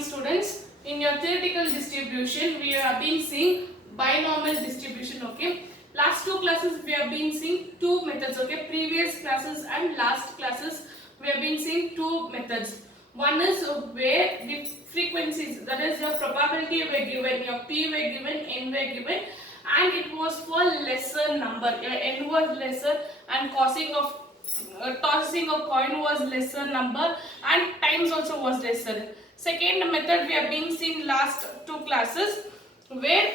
morning students. In your theoretical distribution we have been seeing binomial distribution. Okay, last two classes we have been seeing two methods. Okay, previous classes and last classes we have been seeing two methods. One is where the frequencies, that is your probability were given, your p were given, n were given, and it was for lesser number. Your n was lesser and tossing a coin was lesser number, and times also was lesser. Second method we have been seeing last two classes, where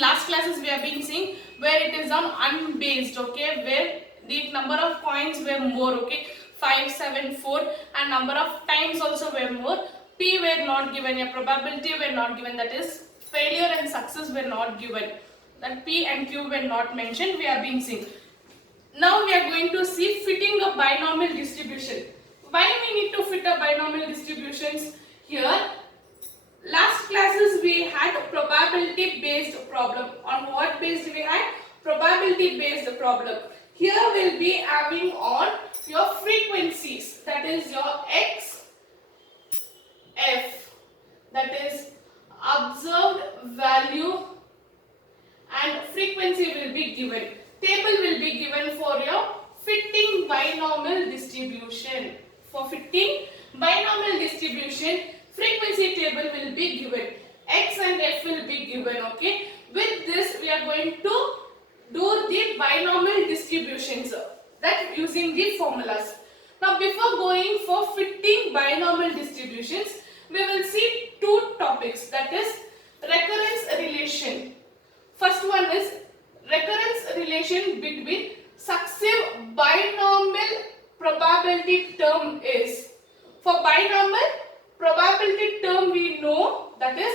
last classes we have been seeing where it is on unbased. Okay, where the number of coins were more. Okay, 5, 7, 4, and number of times also were more. P were not given, a probability were not given, that is failure and success were not given. That P and Q were not mentioned, we have been seeing. Now we are going to see fitting a binomial distribution. Why we need to fit a binomial distributions? Here, last classes we had probability based problem. On what based we had? Probability based problem. Here we'll be having on your frequencies, that is your X, F, that is observed value, and frequency will be given. Table will be given for your fitting binomial distribution. For fitting binomial distribution, frequency table will be given. X and F will be given. Okay. With this, we are going to do the binomial distributions, that using the formulas. Now, before going for fitting binomial distributions, we will see two topics, that is recurrence relation. First one is recurrence relation between successive binomial probability term is. For binomial probability term we know, that is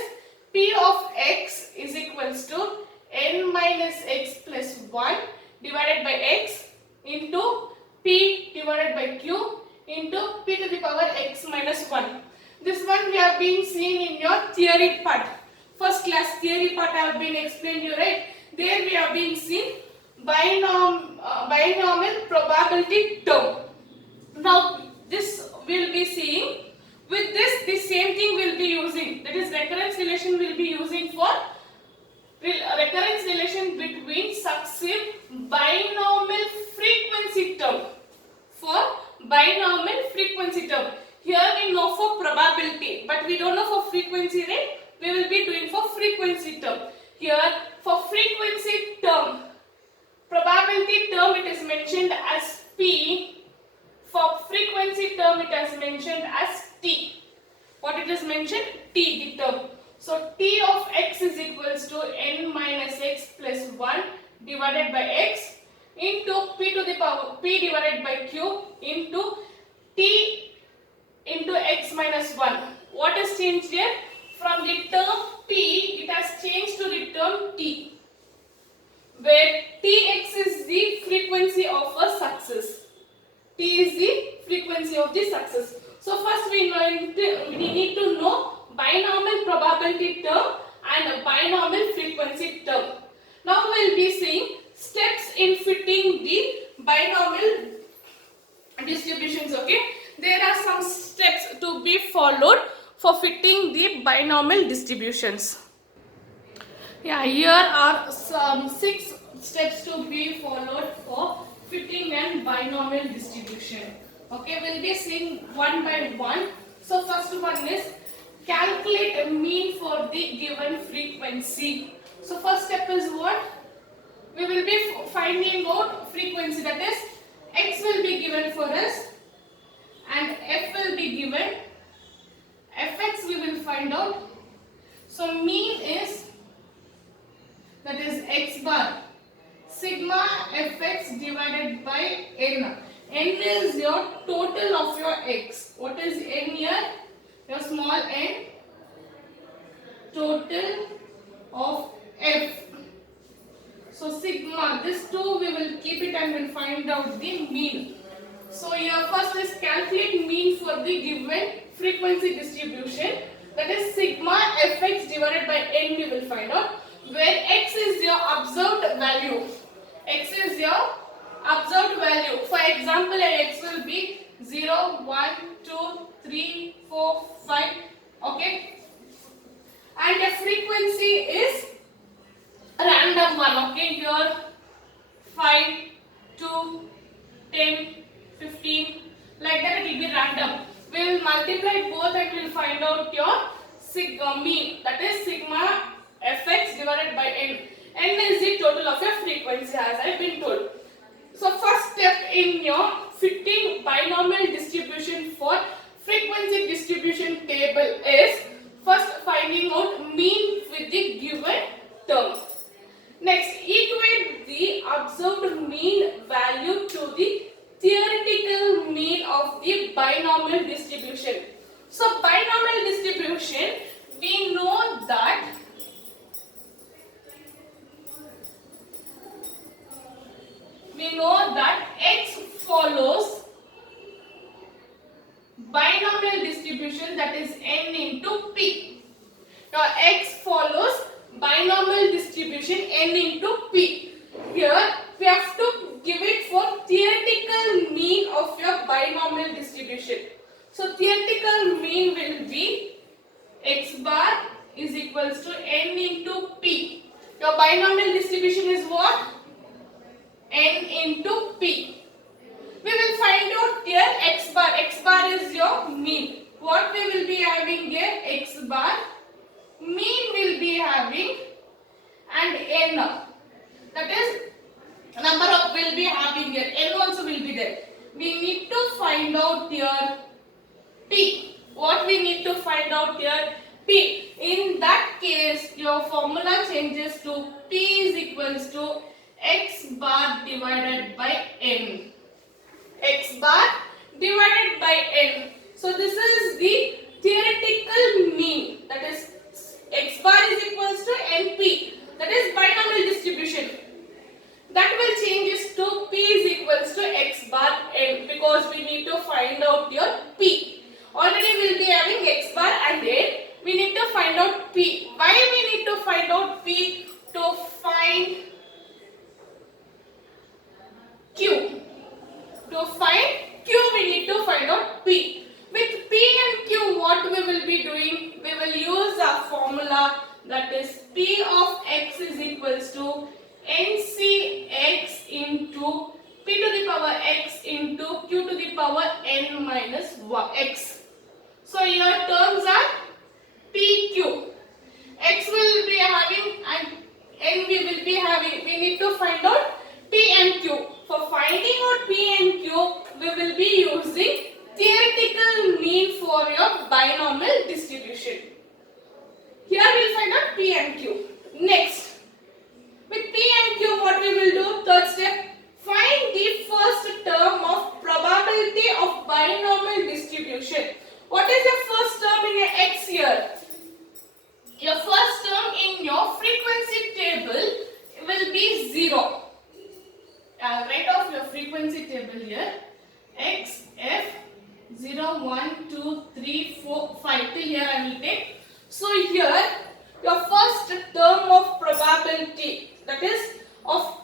P of x is equals to n minus x plus 1 divided by x into P divided by Q into P to the power x minus 1. This one we have been seen in your theory part. First class theory part I have been explained you, right? There we have been seen binomial probability term. Now this will be seeing, with this the same thing will be using, that is recurrence relation will be using for recurrence relation between successive binomial frequency term. For binomial frequency term, here we know for probability, but we don't know for frequency rate. We will be doing for frequency term. Here for frequency term, probability term it is mentioned as P. For frequency term it is mentioned as T. What it is mentioned? T, the term. So T of x is equals to n minus x plus 1 divided by x into P to the power P divided by Q into T into x minus 1. What has changed here? From the term P, it has changed to the term T, where Tx is the frequency of a success. T is the frequency of the success. So first we need to know binomial probability term and binomial frequency term. Now we will be seeing steps in fitting the binomial distributions. Okay, there are some steps to be followed for fitting the binomial distributions. Yeah, here are some 6 steps to be followed for fitting and binomial distribution. Okay, we'll be seeing one by one. So first one is calculate a mean for the given frequency. So first step is what? We will be finding out frequency, that is x will be given for us and f will be given. Fx we will find out. So mean is, that is x bar sigma fx divided by n. N is your total of your x. What is n here? Your small n. Total of f. So sigma, this 2 we will keep it and we'll find out the mean. So here first is calculate mean for the given frequency distribution, that is sigma fx divided by n we will find out, where x is your observed value. X is your observed value. For example, x will be 0, 1, 2, 3, 4, 5, Okay, and the frequency is random one. Okay, here 5, 2, 10, 15, like that it will be random. We will multiply both and we will find out your sigma mean, that is sigma fx divided by n. N is the total of your frequency as I have been told. So first step in your fitting binomial distribution for frequency distribution table is first finding out mean with the given term. Next, equate the observed mean value to the theoretical mean of the binomial distribution. So binomial distribution, we know that x follows binomial distribution, that is n into p. Now x follows binomial distribution n into p. Here we have to give it for theoretical mean of your binomial distribution. So theoretical mean will be x bar is equals to n into p. Your binomial distribution is what? N into p. We will find out here x bar. X bar is your mean. What we will be having here? X bar. Mean will be having and n. That is number of will be having here. N also will be there. We need to find out here p. What we need to find out here? P. In that case, your formula changes to p is equals to x bar divided by n. X bar divided by n. So this is the theoretical mean, that is x bar is equals to np, that is binomial distribution. That will change to p is equals to x bar n, because we need to find out your p. Already we will be having x bar and n. We need to find out p. Why we need to find out p? To find q. To find q, we need to find out p. With p and q, what we will be doing? We will use a formula, that is p of x is equals to ncx into p to the power x into q to the power n minus x. So your terms are pq. X will be having and n we will be having. We need to find out p and q. For finding out p and q, we will be using theoretical mean for your binomial distribution. Here we will find out p and q. Next, with p and q, what we will do? Third step, find the first term of probability of binomial distribution. What is your first term in your x here? Your first term in your frequency table will be 0. I'll write off your frequency table here. X, F, 0, 1, 2, 3, 4, 5. Till here I will take. So here your first term of probability, that is of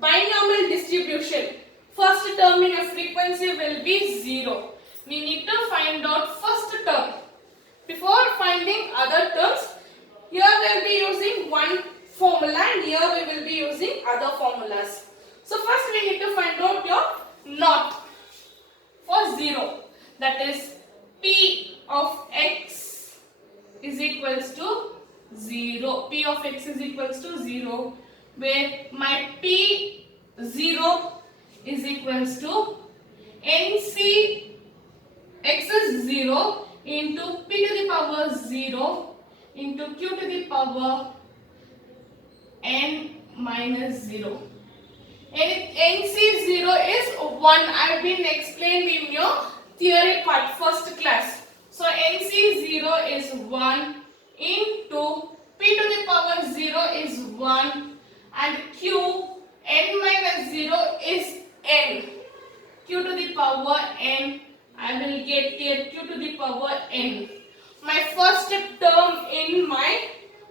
binomial distribution, first term in a frequency will be 0. We need to find out first term. Before finding other terms, here we will be using one formula and here we will be using other formulas. So first we need to find out your naught for 0. That is p of x is equals to 0. P of x is equals to 0, where my p0 is equals to nc x is 0 into p to the power 0 into q to the power n minus 0. NC0 is 1. I have been explained in your theory part, first class. So NC0 is 1 into p to the power 0 is 1 and q n minus 0 is n. Q to the power n, I will get here q to the power n. My first term in my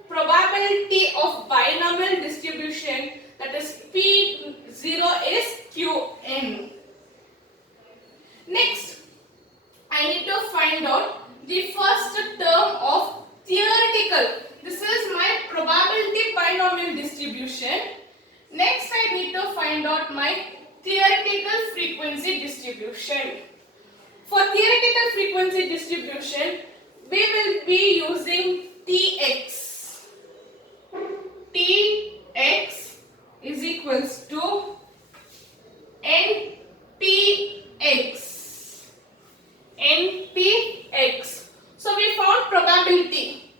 probability of binomial distribution, that is P0 is Qn. Next, I need to find out the first find out my theoretical frequency distribution. For theoretical frequency distribution, we will be using Tx. Tx is equals to Npx. Npx. So we found probability.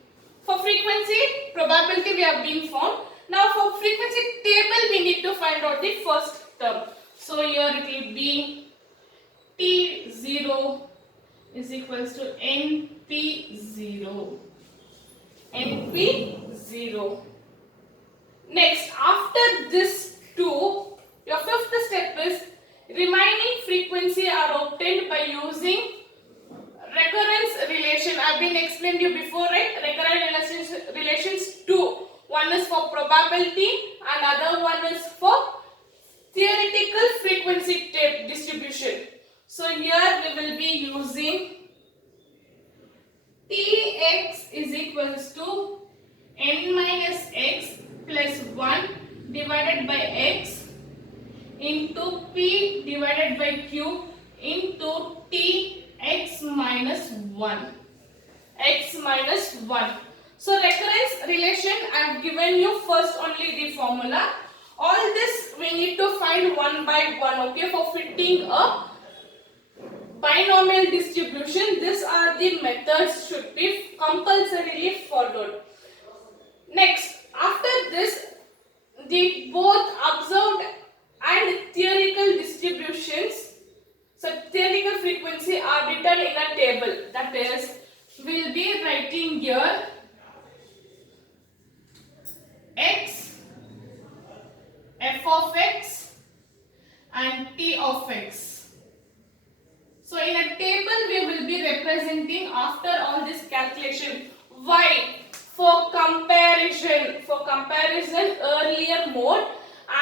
For frequency, probability we have been found. Now for frequency table, we need to find out the first term. So here it will be T0 is equals to NP0. NP0. Next, after this two, your fifth step is remaining frequency are obtained by using recurrence relation. I have been explained you before, right? Recurrence relations two. One is for probability and other one is for theoretical frequency distribution. So here we will be using Tx is equals to n minus x plus 1 divided by x into p divided by q into t x minus 1. X minus 1. So recurrence relation I have given you first only the formula. All this we need to find one by one, okay, for fitting a binomial distribution. These are the methods should be compulsorily followed. Next, after this, the both observed and theoretical distributions, so theoretical frequency are written in a table. That is, we will be writing here x, f of x and t of x. So in a table we will be representing after all this calculation. Why? For comparison earlier mode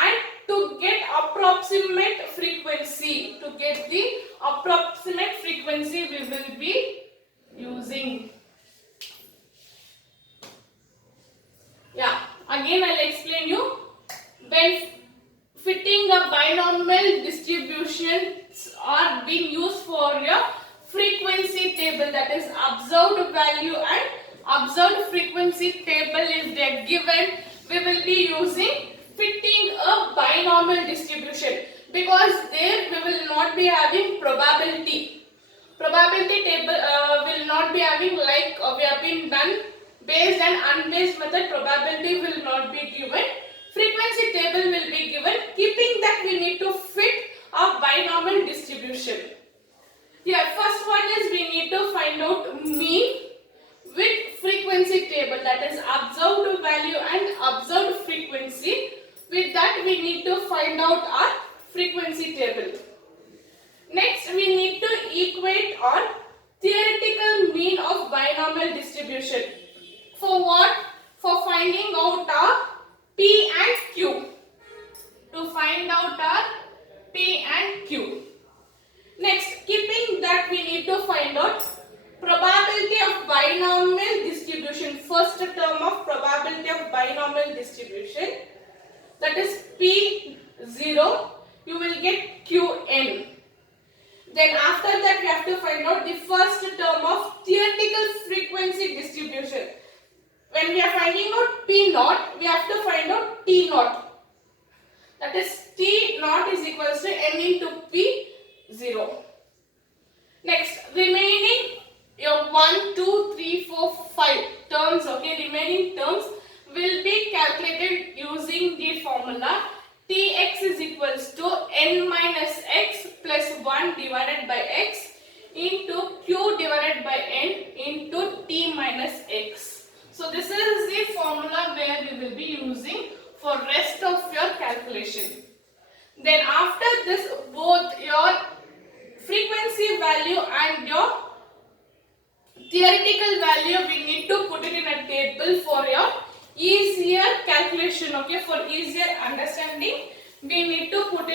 and to get approximate frequency. To get the approximate frequency we will be using. Yeah, again I'll explain you. When fitting a binomial distributions are being used for your frequency table, that is observed value and observed frequency table is there given, we will be using fitting a binomial distribution, because there we will not be having probability. Probability table will not be having like we have been done based and unbased method. Probability will not be given. Frequency table will be given. Keeping that, we need to fit a binomial distribution. Yeah, first one is we need to find out mean with frequency table, that is observed value and observed frequency. With that we need to find out our frequency table. Next we need to equate our theoretical mean of binomial distribution. For what? For finding out our P and Q. To find out our P and Q. Next, keeping that, we need to find out probability of binomial distribution. First term of probability of binomial distribution, that is P0, you will get Qn. Then after that we have to find out the first term of theoretical frequency distribution. When we are finding out P0, we have to find out T0. That is T0 is equals to n into P0. Next, remaining your 1, 2, 3, 4, 5 terms, okay, remaining terms will be calculated using the formula Tx is equals to n minus x plus 1 divided by x into q divided by n into t minus x. So this is the formula where we will be using for rest of your calculation. Then after this, both your frequency value and your theoretical value we need to put it in a table for your easier calculation, okay, for easier understanding we need to put it